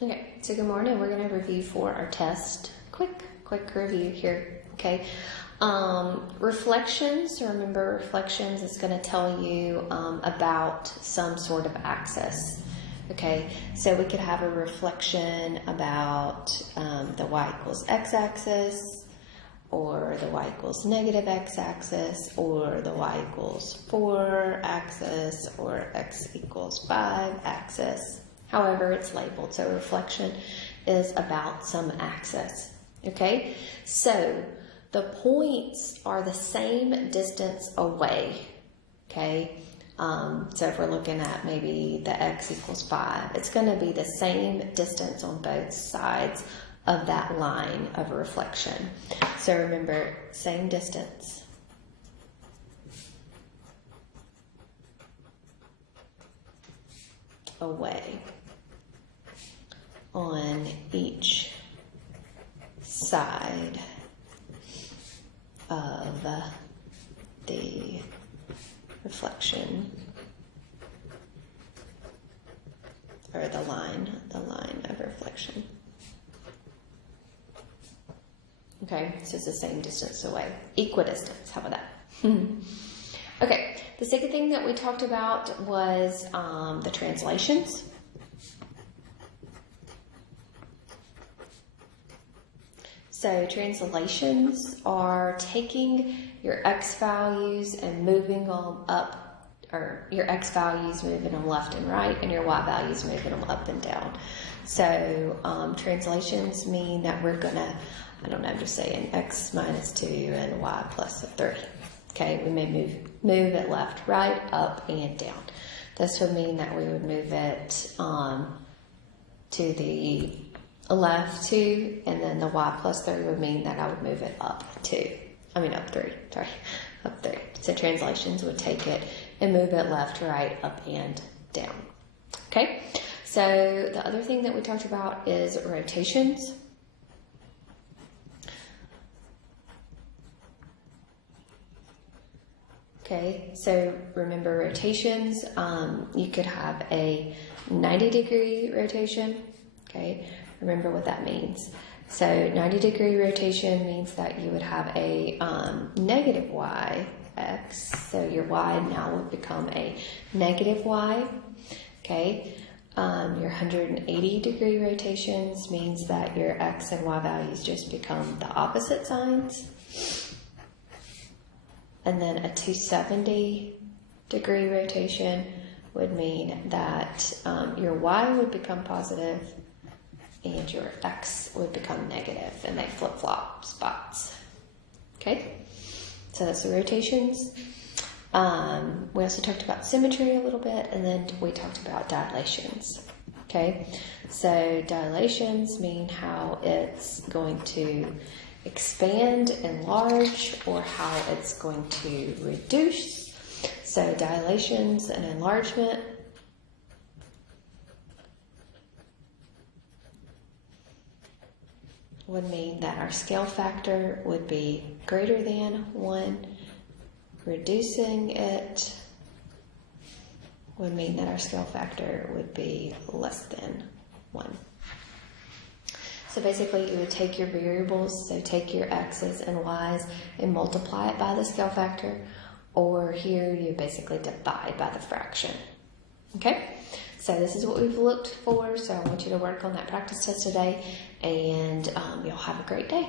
Okay, so good morning. We're going to review for our test. Quick review here. Okay. Reflections. Remember, reflections is going to tell you about some sort of axis. Okay, so we could have a reflection about the y equals x-axis, or the y equals negative x-axis, or the y equals 4 axis, or x equals 5 axis. However it's labeled. So reflection is about some axis. Okay, so the points are the same distance away. Okay, so if we're looking at maybe the x equals 5, it's going to be the same distance on both sides of that line of reflection. So remember, same distance. Away on each side of the reflection, or the line of reflection. Okay, so it's the same distance away. Equidistance, how about that? Okay, the second thing that we talked about was the translations. So translations are taking your x values and moving them up, or your x values moving them left and right, and your y values moving them up and down. So translations mean that we're gonna, I don't know, I'm just saying x minus 2 and y plus 3. Okay, we may move it left, right, up, and down. This would mean that we would move it to the left 2, and then the y plus 3 would mean that I would move it up 3. Up 3. So translations would take it and move it left, right, up, and down. Okay, so the other thing that we talked about is rotations. Okay, so remember rotations, you could have a 90-degree rotation. Okay, remember what that means. So 90-degree rotation means that you would have a negative y, x, so your y now would become a negative y. Okay, your 180-degree rotations means that your x and y values just become the opposite signs. And then a 270-degree rotation would mean that your y would become positive and your x would become negative, and they flip-flop spots. Okay, so that's the rotations. We also talked about symmetry a little bit, and then we talked about dilations. Okay, so dilations mean how it's going to expand, enlarge, or how it's going to reduce. So dilations and enlargement would mean that our scale factor would be greater than 1. Reducing it would mean that our scale factor would be less than 1. So basically you would take your variables, so take your x's and y's and multiply it by the scale factor, or here you basically divide by the fraction. Okay, so this is what we've looked for, so I want you to work on that practice test today, and you'll have a great day.